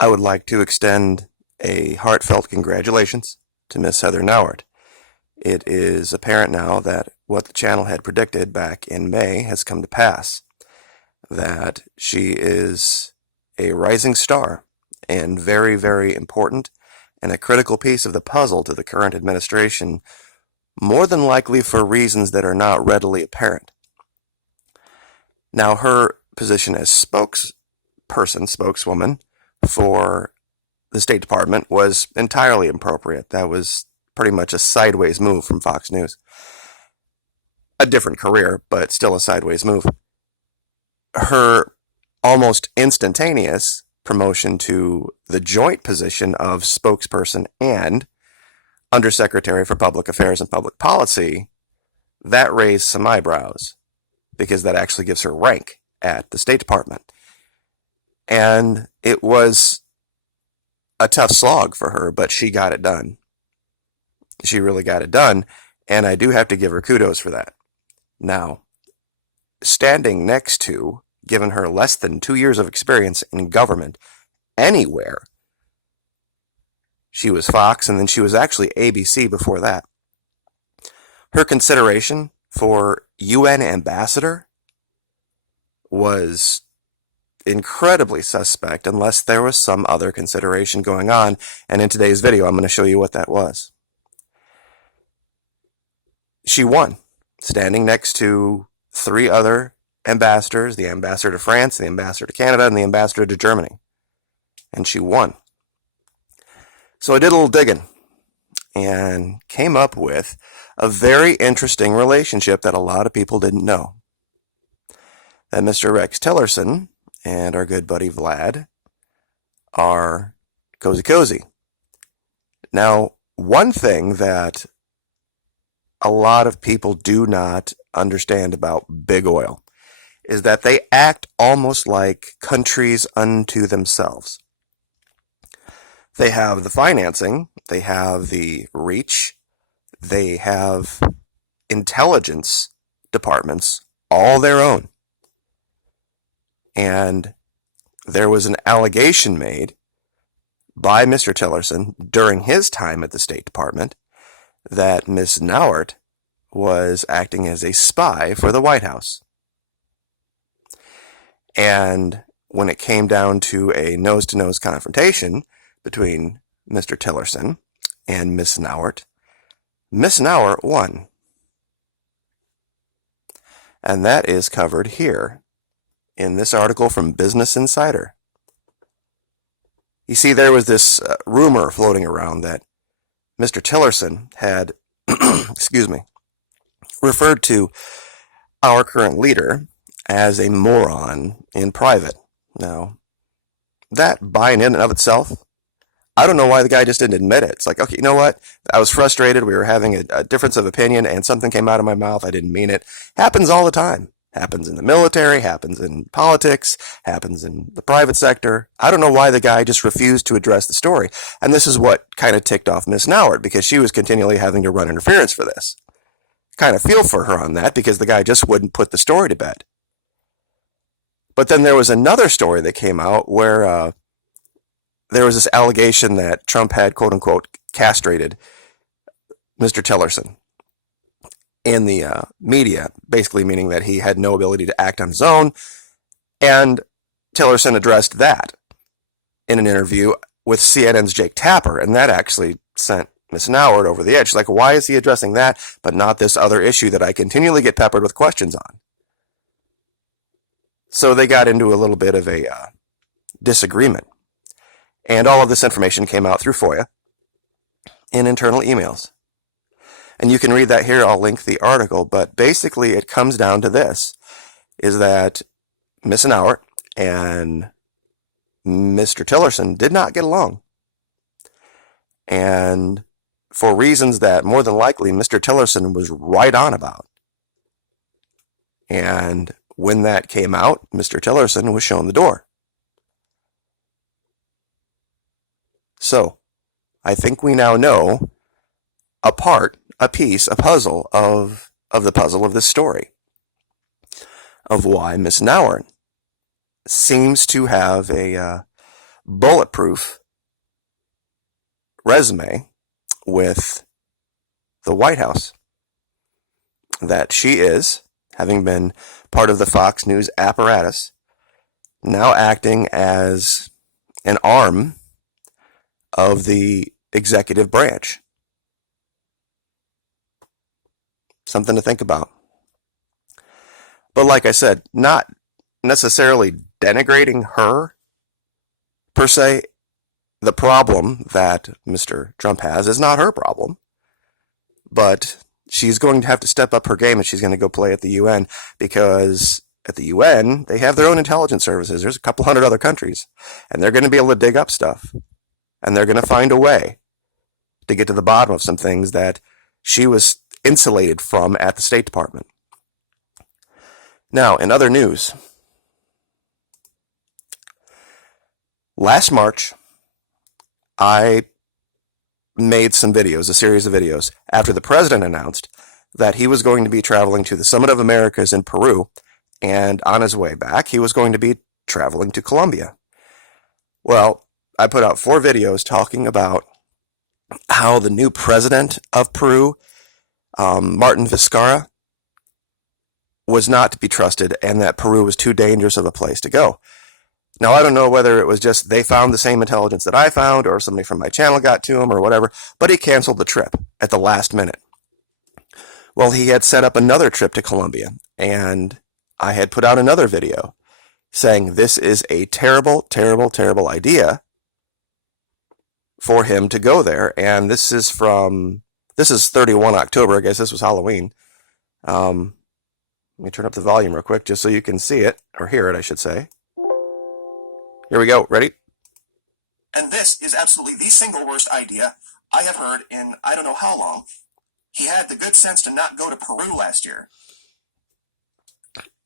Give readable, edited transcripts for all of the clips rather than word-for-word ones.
I would like to extend a heartfelt congratulations to Miss Heather Nauert. It is apparent now that what the channel had predicted back in May has come to pass, that she is a rising star and very, very important and a critical piece of the puzzle to the current administration, more than likely for reasons that are not readily apparent. Now, her position as spokeswoman for the State Department was entirely inappropriate. That was pretty much a sideways move from Fox News. A different career, but still a sideways move. Her almost instantaneous promotion to the joint position of spokesperson and Undersecretary for Public Affairs and Public Policy, that raised some eyebrows, because that actually gives her rank at the State Department. And it was a tough slog for her, but she got it done. She really got it done, and I do have to give her kudos for that. Now, standing next to, given her less than 2 years of experience in government anywhere, she was Fox, and then she was actually ABC before that. Her consideration for UN ambassador was incredibly suspect unless there was some other consideration going on, and in today's video I'm going to show you what that was. She won, standing next to 3 other ambassadors, the ambassador to France, the ambassador to Canada, and the ambassador to Germany. And she won. So I did a little digging and came up with a very interesting relationship that a lot of people didn't know. That Mr. Rex Tillerson and our good buddy Vlad are cozy. Now, one thing that a lot of people do not understand about big oil is that they act almost like countries unto themselves. They have the financing, they have the reach, they have intelligence departments, all their own. And there was an allegation made by Mr. Tillerson during his time at the State Department that Ms. Nauert was acting as a spy for the White House. And when it came down to a nose-to-nose confrontation between Mr. Tillerson and Ms. Nauert won. And that is covered here in this article from Business Insider. You see, there was this rumor floating around that Mr. Tillerson had, referred to our current leader as a moron in private. Now, that by and in and of itself, I don't know why the guy just didn't admit it. It's like, okay, you know what? I was frustrated. We were having a difference of opinion and something came out of my mouth. I didn't mean it. Happens all the time. Happens in the military, happens in politics, happens in the private sector. I don't know why the guy just refused to address the story. And this is what kind of ticked off Miss Nauert, because she was continually having to run interference for this. Kind of feel for her on that, because the guy just wouldn't put the story to bed. But then there was another story that came out where there was this allegation that Trump had, quote unquote, castrated Mr. Tillerson in the media, basically meaning that he had no ability to act on his own. And Tillerson addressed that in an interview with CNN's Jake Tapper, and that actually sent Ms. Nauert over the edge. She's like, why is he addressing that, but not this other issue that I continually get peppered with questions on? So they got into a little bit of a disagreement. And all of this information came out through FOIA in internal emails. And you can read that here. I'll link the article. But basically, it comes down to this, is that Ms. Nauert and Mr. Tillerson did not get along. And for reasons that more than likely Mr. Tillerson was right on about. And when that came out, Mr. Tillerson was shown the door. So, I think we now know a piece, a puzzle of the puzzle of this story, of why Miss Nauert seems to have a bulletproof resume with the White House that she is, having been part of the Fox News apparatus, now acting as an arm of the executive branch. Something to think about. But like I said, not necessarily denigrating her per se. The problem that Mr. Trump has is not her problem. But she's going to have to step up her game and she's going to go play at the UN, because at the UN, they have their own intelligence services. There's a couple hundred other countries, and they're going to be able to dig up stuff. And they're going to find a way to get to the bottom of some things that she was insulated from at the State Department. Now, in other news, last March, I made some videos, a series of videos, after the president announced that he was going to be traveling to the Summit of Americas in Peru, and on his way back, he was going to be traveling to Colombia. Well, I put out 4 videos talking about how the new president of Peru, Martin Vizcarra, was not to be trusted, and that Peru was too dangerous of a place to go. Now, I don't know whether it was just they found the same intelligence that I found, or somebody from my channel got to him, or whatever, but he canceled the trip at the last minute. Well, he had set up another trip to Colombia, and I had put out another video saying this is a terrible, terrible, terrible idea for him to go there. And this is 31 October. I guess this was Halloween. Let me turn up the volume real quick just so you can see it, or hear it, I should say. Here we go. Ready? And this is absolutely the single worst idea I have heard in I don't know how long. He had the good sense to not go to Peru last year.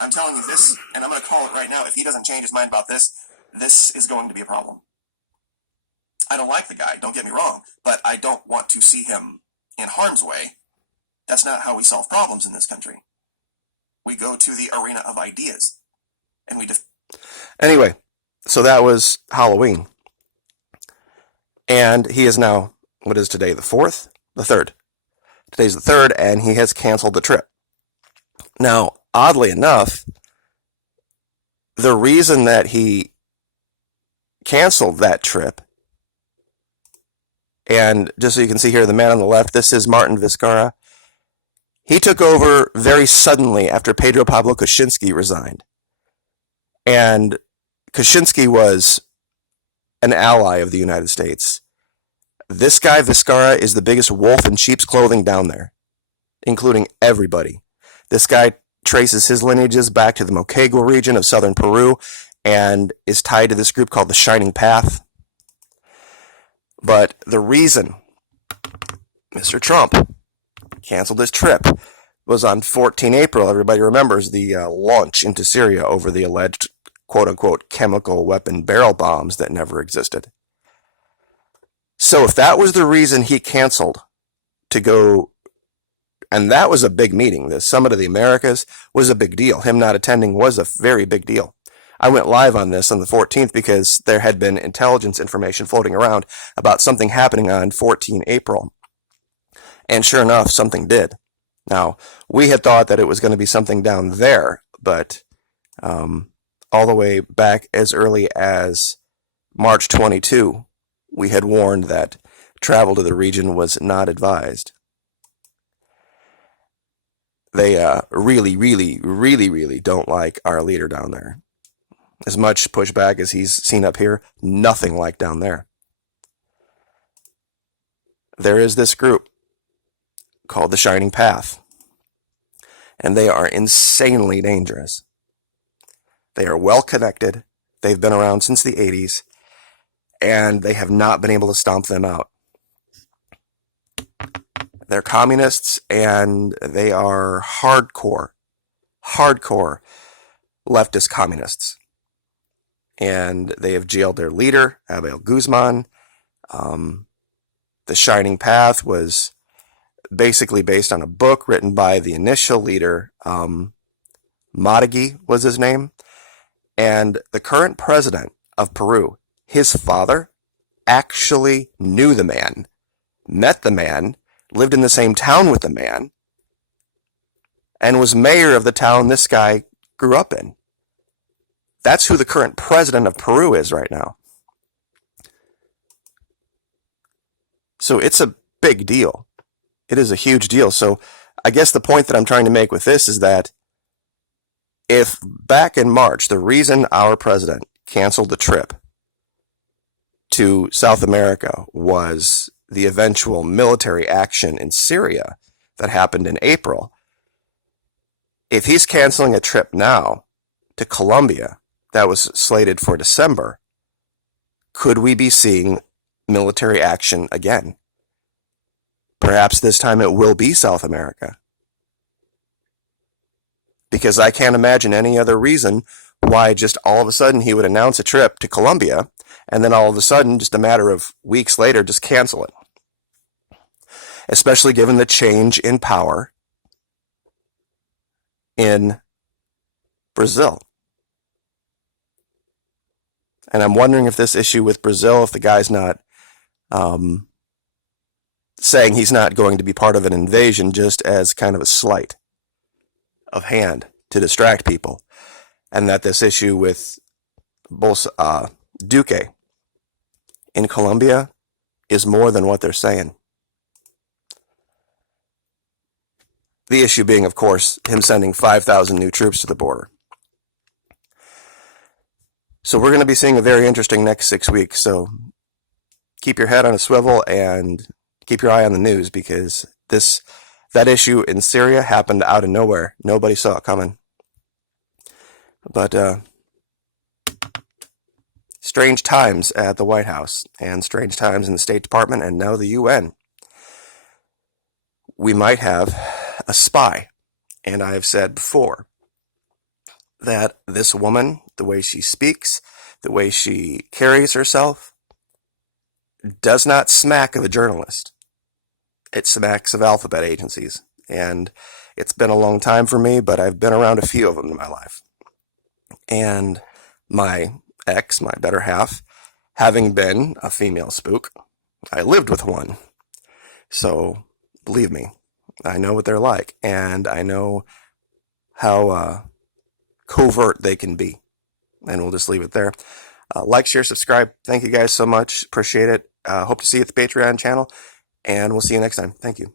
I'm telling you this, and I'm going to call it right now. If he doesn't change his mind about this, this is going to be a problem. I don't like the guy, don't get me wrong, but I don't want to see him in harm's way. That's not how we solve problems in this country. We go to the arena of ideas, and we Anyway, so that was Halloween. And he is now, what is today, the 4th? The 3rd. Today's the 3rd, and he has canceled the trip. Now, oddly enough, the reason that he canceled that trip, and just so you can see here, the man on the left, this is Martin Vizcarra. He took over very suddenly after Pedro Pablo Kuczynski resigned. And Kuczynski was an ally of the United States. This guy, Vizcarra, is the biggest wolf in sheep's clothing down there, including everybody. This guy traces his lineages back to the Moquegua region of southern Peru and is tied to this group called the Shining Path. But the reason Mr. Trump canceled his trip was on 14 April. Everybody remembers the launch into Syria over the alleged quote-unquote chemical weapon barrel bombs that never existed. So if that was the reason he canceled to go, and that was a big meeting, the Summit of the Americas was a big deal. Him not attending was a very big deal. I went live on this on the 14th because there had been intelligence information floating around about something happening on 14 April. And sure enough, something did. Now, we had thought that it was going to be something down there, but all the way back as early as March 22, we had warned that travel to the region was not advised. They really, really, really, really don't like our leader down there. As much pushback as he's seen up here, nothing like down there. There is this group called the Shining Path, and they are insanely dangerous. They are well connected. They've been around since the 80s, and they have not been able to stomp them out. They're communists, and they are hardcore leftist communists. And they have jailed their leader, Abel Guzman. The Shining Path was basically based on a book written by the initial leader, Madagi was his name. And the current president of Peru, his father actually knew the man, met the man, lived in the same town with the man, and was mayor of the town this guy grew up in. That's who the current president of Peru is right now. So it's a big deal. It is a huge deal. So I guess the point that I'm trying to make with this is that if back in March, the reason our president canceled the trip to South America was the eventual military action in Syria that happened in April, if he's canceling a trip now to Colombia that was slated for December, could we be seeing military action again? Perhaps this time it will be South America. Because I can't imagine any other reason why just all of a sudden he would announce a trip to Colombia and then all of a sudden, just a matter of weeks later, just cancel it. Especially given the change in power in Brazil. And I'm wondering if this issue with Brazil, if the guy's not saying he's not going to be part of an invasion just as kind of a sleight of hand to distract people, and that this issue with Duque in Colombia is more than what they're saying. The issue being, of course, him sending 5,000 new troops to the border. So we're going to be seeing a very interesting next 6 weeks. So keep your head on a swivel and keep your eye on the news, because that issue in Syria happened out of nowhere. Nobody saw it coming. But strange times at the White House, and strange times in the State Department, and now the UN. We might have a spy. And I have said before that this woman, the way she speaks, the way she carries herself, does not smack of a journalist. It smacks of alphabet agencies. And it's been a long time for me, but I've been around a few of them in my life. And my ex, my better half, having been a female spook, I lived with one. So, believe me, I know what they're like, and I know how covert they can be. And we'll just leave it there. Like, share, subscribe. Thank you guys so much. Appreciate it. Hope to see you at the Patreon channel, and we'll see you next time. Thank you.